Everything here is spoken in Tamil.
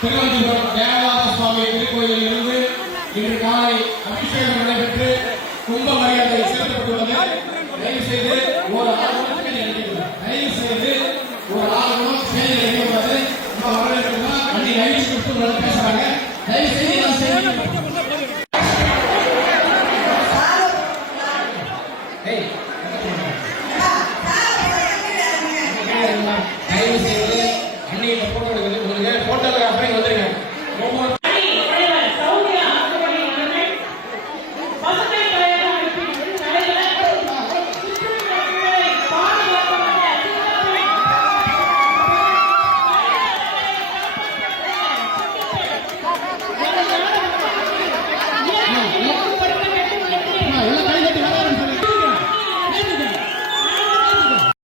திருவனந்தபுரம் தேவதாத சுவாமி திருக்கோயிலில் இருந்து இன்று காலை அபிஷேகம் நடைபெற்று கும்ப மரியாதை செலுத்தப்பட்டுள்ளது தயவு செய்து ஒரு ஆறு தயவு செய்து ஒரு ஆறு மணி செயலில் இணைக்கூடாது நம்ம வரவேற்கிறோம் அன்னைக்கு பேசுறாங்க நான் செய்ய